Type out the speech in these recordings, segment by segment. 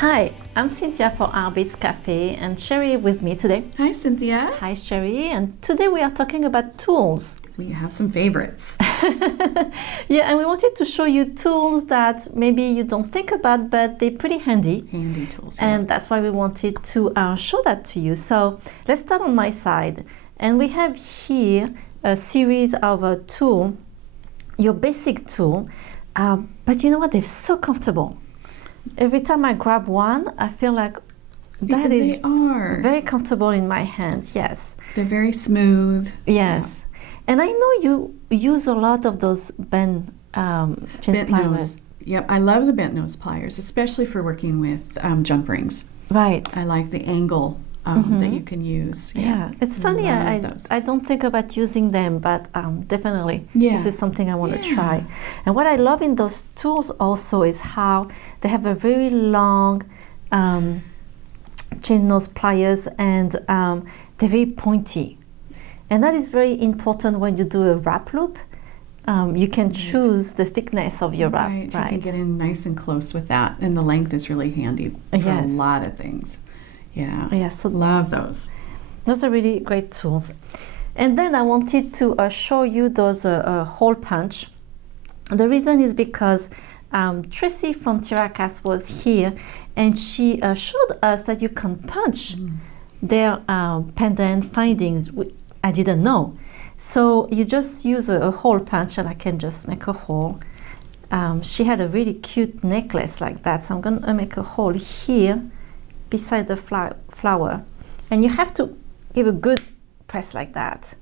Hi, I'm Cynthia for Artbeads Cafe and Cheri with me today. Hi, Cynthia. Hi, Cheri. And today we are talking about tools. We have some favorites. Yeah, and we wanted to show you tools that maybe you don't think about, but they're pretty handy. Handy tools. Yeah. And that's why we wanted to show that to you. So let's start on my side. And we have here a series of a tool, your basic tool. But you know what? They're so comfortable. Every time I grab one, I feel like that is very comfortable in my hand. Yes. They're very smooth. Yes. Yeah. And I know you use a lot of those bent pliers. Nose. Yep, I love the bent nose pliers, especially for working with jump rings. Right. I like the angle that you can use. Yeah, it's funny. I don't think about using them, but definitely this is something I want to try. And what I love in those tools also is how they have a very long chain nose pliers, and they're very pointy. And that is very important when you do a wrap loop. You can choose the thickness of your wrap. Right, you can get in nice and close with that, and the length is really handy for a lot of things. Yeah. Yes. So love those. Those are really great tools. And then I wanted to show you those hole punch. The reason is because Tracy from Tiracas was here, and she showed us that you can punch their pendant findings. I didn't know. So you just use a hole punch, and I can just make a hole. She had a really cute necklace like that, so I'm going to make a hole here beside the flower, and you have to give a good press like that,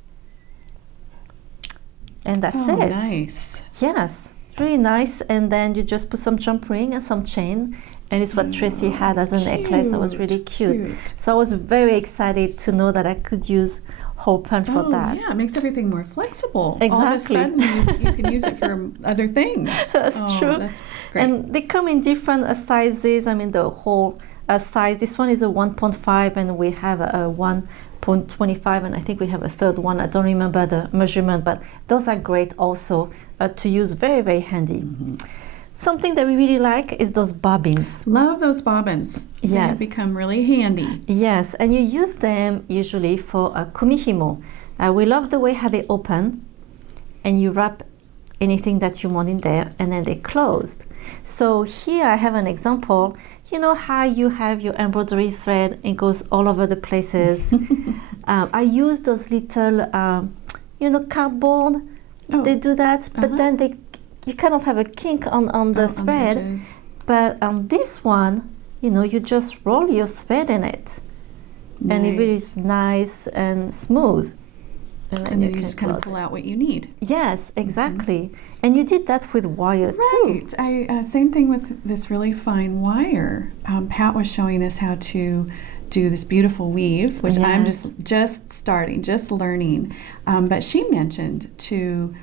and that's it. Nice. Yes, really nice. And then you just put some jump ring and some chain, and it's what Tracy had as a necklace. That was really cute. So I was very excited to know that I could use hole punch for that. Yeah, it makes everything more flexible. Exactly. All of a sudden you can use it for other things. That's true. That's great. And they come in different sizes. I mean, the whole size. This one is a 1.5, and we have a 1.25, and I think we have a third one. I don't remember the measurement, but those are great also to use. Very, very handy. Something that we really like is those bobbins. Love those bobbins. Yes. They become really handy. Yes, and you use them usually for a kumihimo. We love the way how they open, and you wrap anything that you want in there, and then they closed. So here I have an example. You know how you have your embroidery thread, it goes all over the places. I use those little, cardboard. They do that, but then you kind of have a kink on the thread. But on this one, you just roll your thread in it. Nice. And it really is nice and smooth. And then you just kind of pull out what you need. Yes, exactly. And you did that with wire too. Right. Same thing with this really fine wire. Pat was showing us how to do this beautiful weave, which I'm just starting, just learning. But she mentioned to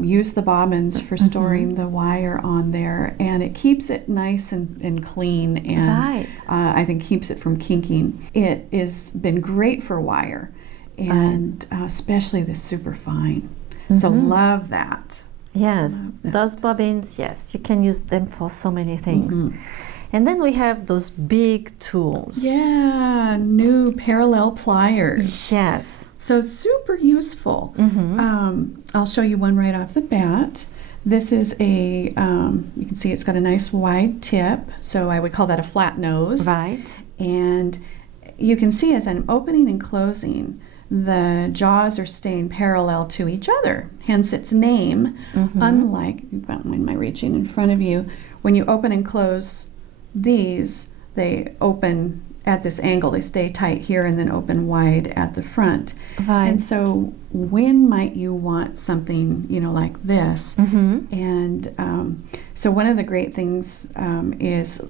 use the bobbins for storing the wire on there, and it keeps it nice and clean, and I think keeps it from kinking. It has been great for wire. And especially the super fine. So love that. Yes, those bobbins, yes, you can use them for so many things. And then we have those big tools. Yeah, new parallel pliers. Yes. So super useful. I'll show you one right off the bat. This is you can see it's got a nice wide tip, so I would call that a flat nose. Right. And you can see as I'm opening and closing, the jaws are staying parallel to each other, hence its name. Unlike, when am I reaching in front of you? When you open and close these, they open at this angle. They stay tight here and then open wide at the front. Right. And so when might you want something, like this? And so one of the great things is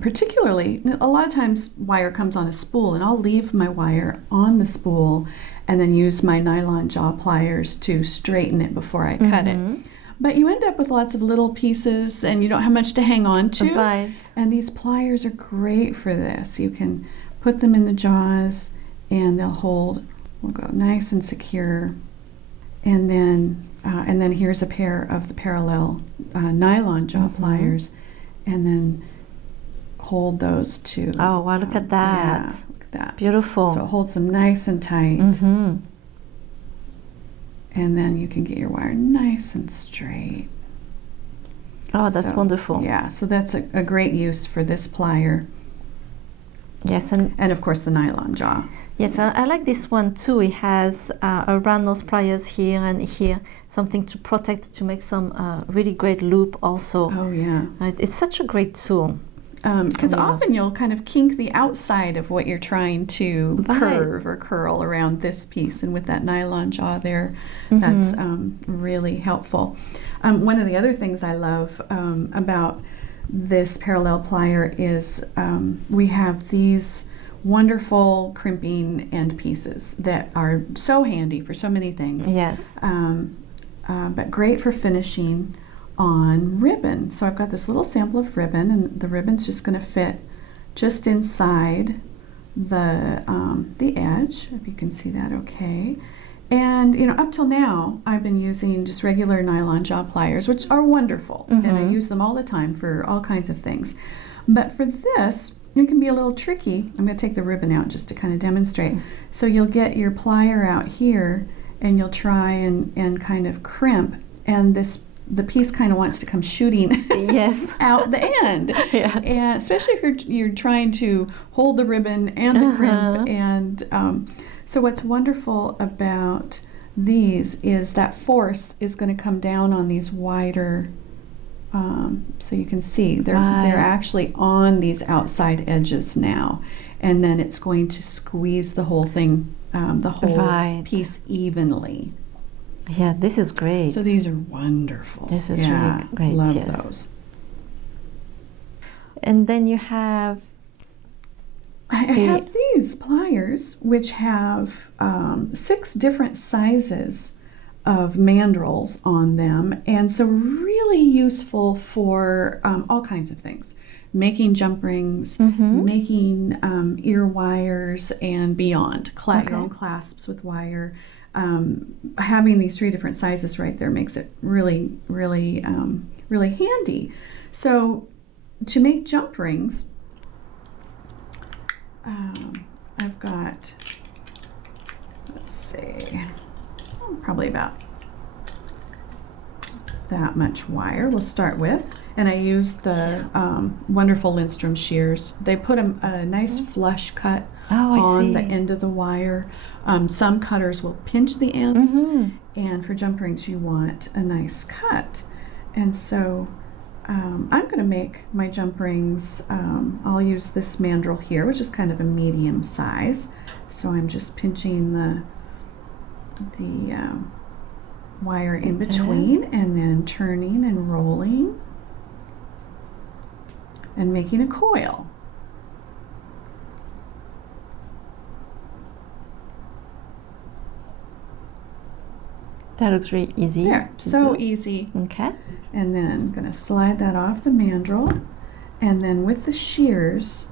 particularly, a lot of times wire comes on a spool, and I'll leave my wire on the spool and then use my nylon jaw pliers to straighten it before I cut it. But you end up with lots of little pieces, and you don't have much to hang on to. Right. And these pliers are great for this. You can put them in the jaws, and they'll will go nice and secure. And then here's a pair of the parallel nylon jaw pliers, and then hold those two. Oh, wow, look at that. Yeah, look at that. Beautiful. So it holds them nice and tight. Mm-hmm. And then you can get your wire nice and straight. Oh, that's wonderful. Yeah, so that's a great use for this plier. Yes, and of course the nylon jaw. Yes, I like this one too. It has around those pliers here and here, something to protect, to make some really great loop also. Oh yeah. It's such a great tool. Because often you'll kind of kink the outside of what you're trying to curve or curl around this piece, and with that nylon jaw there, that's really helpful. One of the other things I love about this parallel plier is we have these wonderful crimping end pieces that are so handy for so many things. Yes. But great for finishing on ribbon. So I've got this little sample of ribbon, and the ribbon's just going to fit just inside the edge, if you can see that okay. And you know, up till now I've been using just regular nylon jaw pliers, which are wonderful, and I use them all the time for all kinds of things. But for this, it can be a little tricky. I'm going to take the ribbon out just to kind of demonstrate. So you'll get your plier out here, and you'll try and kind of crimp, and the piece kind of wants to come shooting out the end. Yeah. And especially if you're trying to hold the ribbon and the crimp. And so what's wonderful about these is that force is going to come down on these wider, so you can see they're actually on these outside edges now. And then it's going to squeeze the whole thing, the whole piece evenly. Yeah, this is great. So these are wonderful. This is really great. Love those. And then you have... I have these pliers, which have 6 different sizes of mandrels on them, and so really useful for all kinds of things. Making jump rings, making ear wires and beyond. Your own clasps with wire. Having these 3 different sizes right there makes it really, really, really handy. So to make jump rings, I've got, let's see, probably about that much wire we'll start with. And I used the wonderful Lindstrom shears. They put a nice flush cut on the end of the wire. Some cutters will pinch the ends, and for jump rings you want a nice cut. And so I'm going to make my jump rings, I'll use this mandrel here, which is kind of a medium size. So I'm just pinching the wire in between, and then turning and rolling and making a coil. That looks really easy. Yeah, so easy. Okay. And then I'm going to slide that off the mandrel, and then with the shears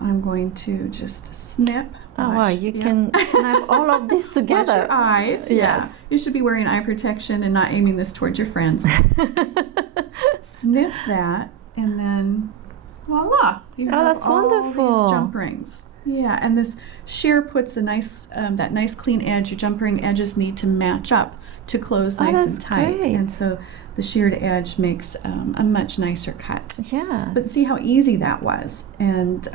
I'm going to just snip. Oh wow, you can snap all of this together. Watch your eyes. Yeah. You should be wearing eye protection and not aiming this towards your friends. Snip that, and then voila. You have that's all wonderful. These jump rings. Yeah, and this shear puts a nice, that nice clean edge. Your jump ring edges need to match up to close nice and tight. Great. And so the sheared edge makes a much nicer cut. Yes. But see how easy that was. And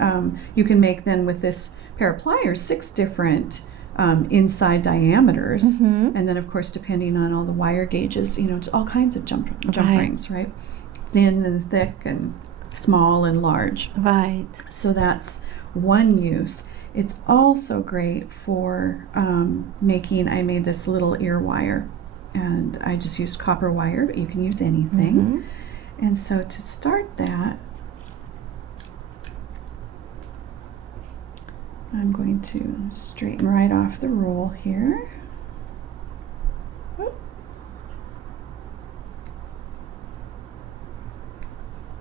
you can make then with this pair of pliers 6 different inside diameters. And then of course, depending on all the wire gauges, you know, it's all kinds of jump rings, right? Thin and thick and small and large. Right. So that's one use. It's also great for making, I made this little ear wire, and I just used copper wire, but you can use anything. And so to start that, I'm going to straighten right off the roll here.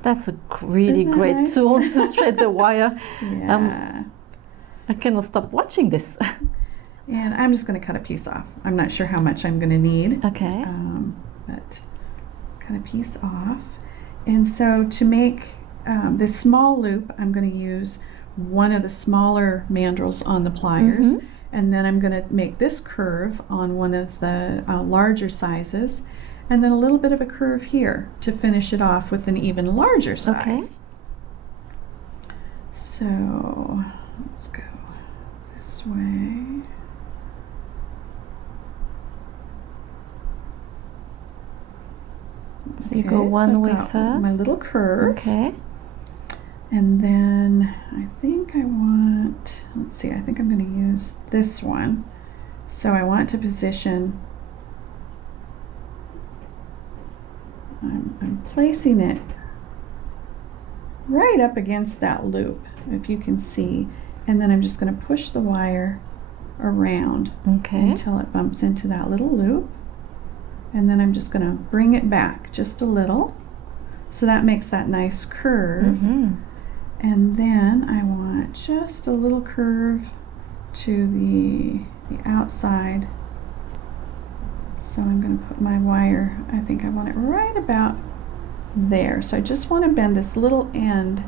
That's a really great nice? tool to straighten the wire. Yeah. I cannot stop watching this. And I'm just going to cut a piece off. I'm not sure how much I'm going to need. Okay. But cut a piece off. And so to make this small loop, I'm going to use one of the smaller mandrels on the pliers, and then I'm going to make this curve on one of the larger sizes, and then a little bit of a curve here to finish it off with an even larger size. Okay. So let's go this way. So you go one way got first. My little curve. Okay. And then I think I want, let's see, I think I'm going to use this one. So I want to position, I'm placing it right up against that loop, if you can see. And then I'm just going to push the wire around until it bumps into that little loop. And then I'm just going to bring it back just a little. So that makes that nice curve. And then I want just a little curve to the outside. So I'm going to put my wire, I think I want it right about there. So I just want to bend this little end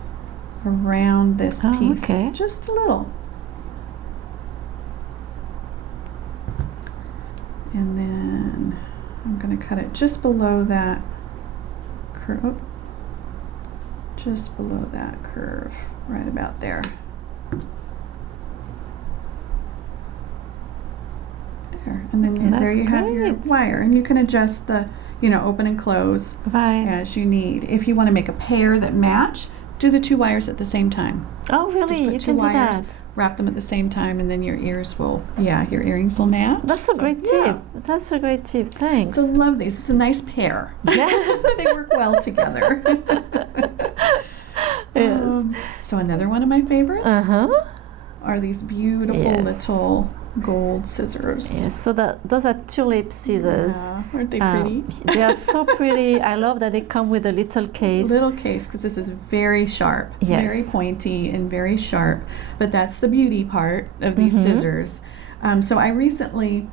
around this piece, just a little. And then I'm going to cut it just below that curve, just below that curve, right about there. There, and then there you have your wire, and you can adjust the, open and close as you need. If you want to make a pair that match, do the 2 wires at the same time. Oh, really? You can do that. Wrap them at the same time, and then your earrings will match. That's a great tip. That's a great tip. Thanks. So love these. It's a nice pair. Yeah. They work well together. Yes. So another one of my favorites are these beautiful little gold scissors. Yes, so those are tulip scissors. Yeah. Aren't they pretty? They are so pretty. I love that they come with a little case. Little case, because this is very sharp, very pointy and very sharp. But that's the beauty part of these scissors. So I recently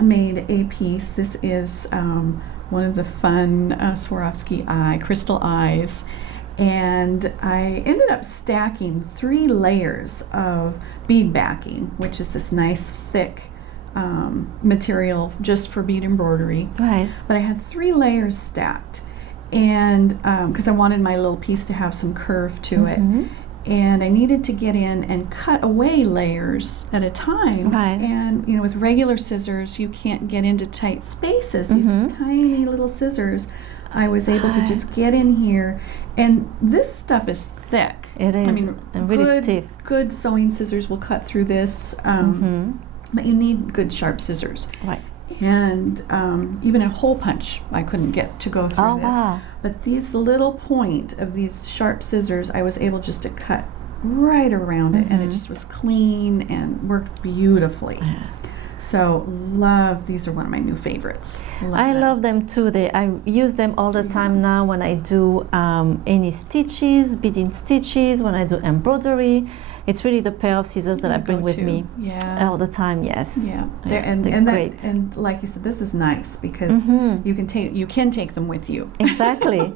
made a piece. This is one of the fun Swarovski crystal eyes. And I ended up stacking 3 layers of bead backing, which is this nice thick material just for bead embroidery. Right. But I had 3 layers stacked, and because I wanted my little piece to have some curve to it, and I needed to get in and cut away layers at a time. Right. And with regular scissors, you can't get into tight spaces. These tiny little scissors, I was able to just get in here, and this stuff is thick. It is. I mean, and really stiff. Good sewing scissors will cut through this, but you need good sharp scissors. Right. And even a hole punch, I couldn't get to go through this. Wow. But this little point of these sharp scissors, I was able just to cut right around it, and it just was clean and worked beautifully. Yeah. So these are one of my new favorites. I love them too. I use them all the time now when I do any stitches, beading stitches, when I do embroidery. It's really the pair of scissors that I bring with me all the time. Yes. Yeah. They're great. And like you said, this is nice because you can take them with you. Exactly.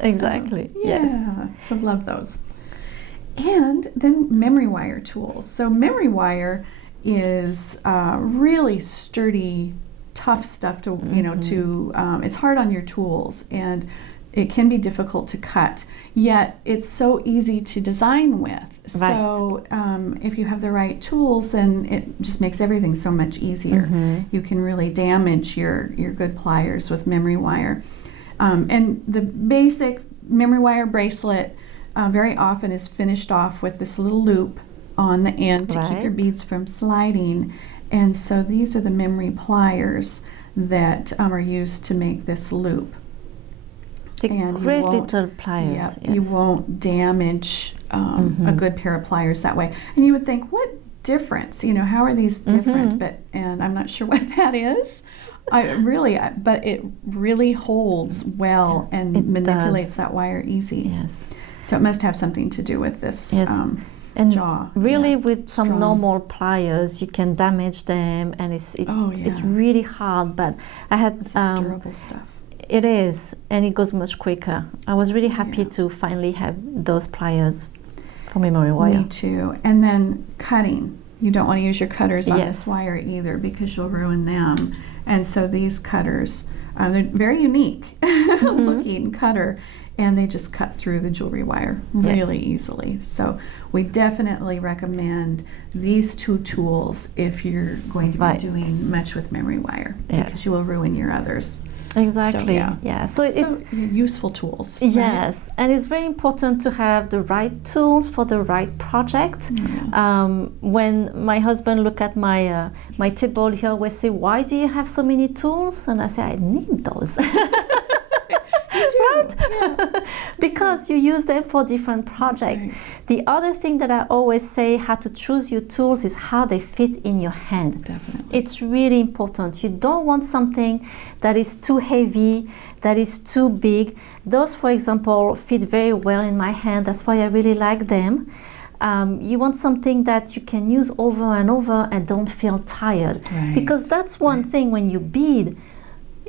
Exactly. Yeah. Yes. So love those. And then memory wire tools. So memory wire is really sturdy, tough stuff to it's hard on your tools, and it can be difficult to cut, yet it's so easy to design with. Right. So if you have the right tools, then it just makes everything so much easier. You can really damage your good pliers with memory wire. And the basic memory wire bracelet very often is finished off with this little loop on the end to keep your beads from sliding. And so these are the memory pliers that are used to make this loop. Great little pliers. Yeah, you won't damage a good pair of pliers that way. And you would think, what difference? How are these different? And I'm not sure what that is. But it really holds well and manipulates that wire easy. Yes. So it must have something to do with this. And jaw. Really, with some normal pliers, you can damage them, and it's really hard. But I had this is durable stuff. It is, and it goes much quicker. I was really happy to finally have those pliers for memory wire. Me too. And then cutting. You don't want to use your cutters on this wire either because you'll ruin them. And so these cutters, they're very unique looking cutter, and they just cut through the jewelry wire really easily. So we definitely recommend these two tools if you're going to be doing much with memory wire, because you will ruin your others. Exactly. So, it's useful tools. Yes, right? And it's very important to have the right tools for the right project. When my husband look at my my table, he always say, "Why do you have so many tools?" And I say, "I need those." Right? Yeah. Because you use them for different projects. Right. The other thing that I always say, how to choose your tools, is how they fit in your hand. Definitely. It's really important. You don't want something that is too heavy, that is too big. Those, for example, fit very well in my hand. That's why I really like them. You want something that you can use over and over and don't feel tired. Right. Because that's one thing when you bead,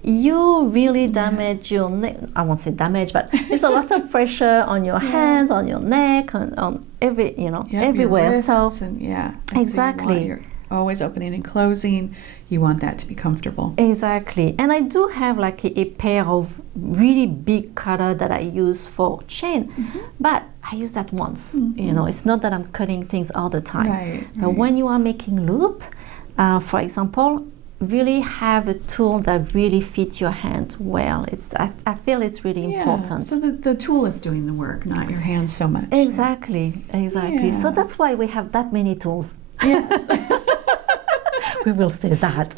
you really damage your neck. I won't say damage, but it's a lot of pressure on your hands, on your neck, on every, everywhere. Your so and, exactly. So you're always opening and closing. You want that to be comfortable. Exactly. And I do have like a pair of really big cutter that I use for chain, but I use that once. It's not that I'm cutting things all the time. Right. But when you are making loop, for example, really have a tool that really fits your hand well. I feel it's really important. So the tool is doing the work, not your hands so much. Exactly. Yeah. So that's why we have that many tools. Yes. We will say that.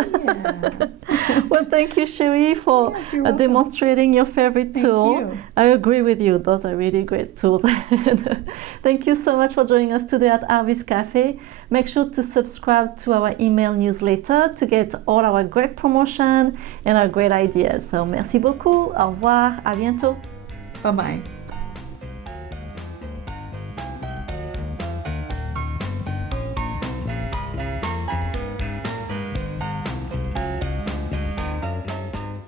Well, thank you, Cheri, for demonstrating your favorite tool. You. I agree with you. Those are really great tools. Thank you so much for joining us today at Artbeads Cafe. Make sure to subscribe to our email newsletter to get all our great promotion and our great ideas. So, merci beaucoup. Au revoir. À bientôt. Bye-bye.